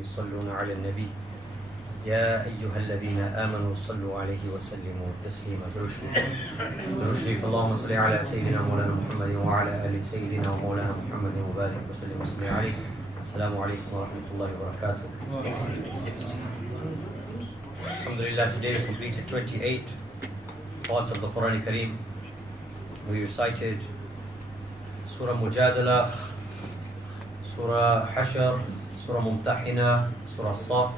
يصلون على النبي يا أيها الذين آمنوا صلوا عليه وسلموا تسليما. برشريف اللهم صل على سيدنا مولانا محمد وعلى آل سيدنا ومولانا محمد وبارك وسلم وصل عليه. السلام عليكم ورحمة الله وبركاته. Alhamdulillah, today we completed 28 parts of the Quran Kareem. We recited Surah Mujadala, Surah Hashr, Surah Mumtahina, Surah Saf,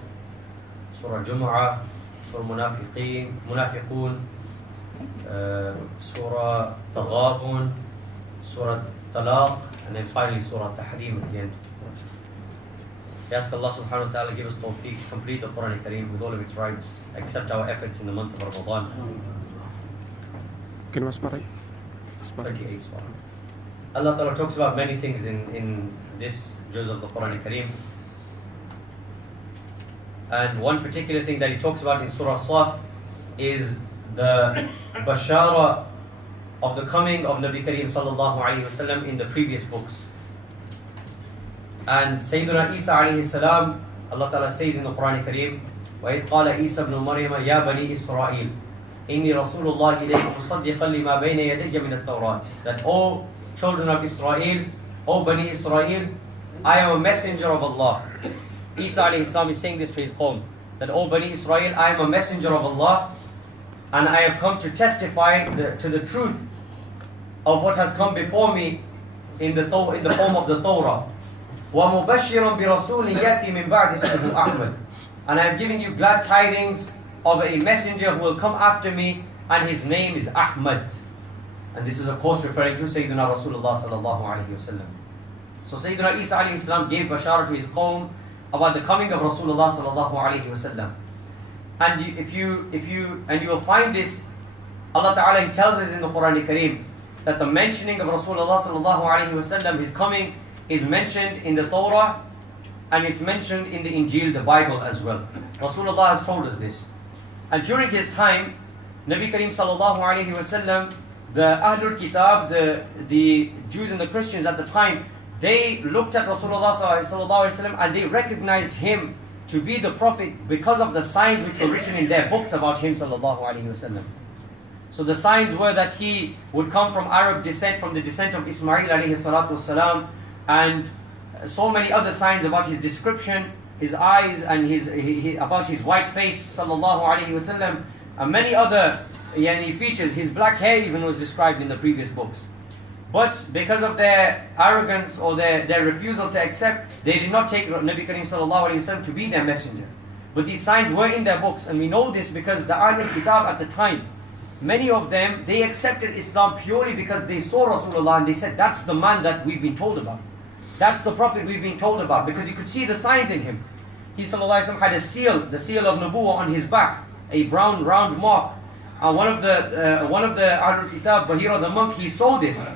Surah Jumu'ah, Surah Munafiqun, Surah Taghabun, Surah Talaq, and then finally Surah Tahrim at the end. We ask Allah subhanahu wa ta'ala give us tawfiq to complete the Quran Kareem with all of its rights, accept our efforts in the month of Ramadan. Can you 28 surah. Allah ta'ala talks about many things in this juz of the Quran Kareem. And one particular thing that he talks about in Surah Saf is the bashara of the coming of Nabi Kareem sallallahu alayhi wasallam in the previous books. And Sayyidina Isa alayhi salam, Allah ta'ala says in the Quran Kareem, وَإِذْ قَالَ عِيسَى بْنُ مَرْيَمَ يَا بَنِي إِسْرَائِيلَ إِنِّي رَسُولُ اللَّهِ إِلَيْكُمْ مُصَدِّقًا لِمَا بَيْنَ يَدَيَّ مِنَ التَّوْرَاةِ. That, O children of Israel, O Bani Israel, I am a messenger of Allah. Isa alayhi salam is saying this to his qawm, that, O Bani Israel, I am a messenger of Allah, and I have come to testify to the truth of what has come before me in the form of the Torah. وَمُبَشِّرًا بِرَسُولٍ يَأْتِي مِنْ بَعْدِ اسْمُهُ أَحْمَدٍ. And I am giving you glad tidings of a messenger who will come after me, and his name is Ahmad. And this is of course referring to Sayyidina Rasulullah sallallahu alayhi wasallam. So Sayyidina Isa alayhi salam gave bashara to his qawm about the coming of Rasulullah sallallahu alayhi wasallam. And you will find this, Allah Ta'ala, He tells us in the Quran Kareem that the mentioning of Rasulullah sallallahu alayhi wasallam, his coming, is mentioned in the Torah, and it's mentioned in the Injil, the Bible as well. Rasulullah has told us this. And during his time, Nabi Kareem sallallahu alayhi wasallam, the Ahlul Kitab, the Jews and the Christians at the time, they looked at Rasulullah sallallahu alayhi wasallam and they recognized him to be the Prophet because of the signs which were written in their books about him sallallahu alayhi wasallam. So the signs were that he would come from Arab descent, from the descent of Ismail alayhi salatu wasalam, and so many other signs about his description, his eyes, and about his white face sallallahu alayhi wasallam, and many other features. His black hair even was described in the previous books. But because of their arrogance or their refusal to accept, they did not take Nabi Kareem sallallahu alayhi wasallam to be their messenger. But these signs were in their books, and we know this because the Ahlul Kitab at the time, many of them, they accepted Islam purely because they saw Rasulullah and they said, that's the man that we've been told about. That's the Prophet we've been told about, because you could see the signs in him. He sallallahu alayhi wa sallam had a seal, the seal of Nubuwwah on his back, a brown round mark. One of the Ahlul Kitab, Bahira the monk, he saw this,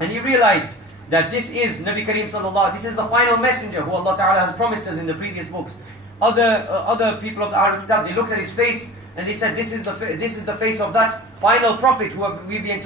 and he realized that this is Nabi Kareem sallallahu, this is the final messenger who Allah Ta'ala has promised us in the previous books. Other people of the Ahlul Kitab, they looked at his face and they said, this is the face of that final Prophet who we've been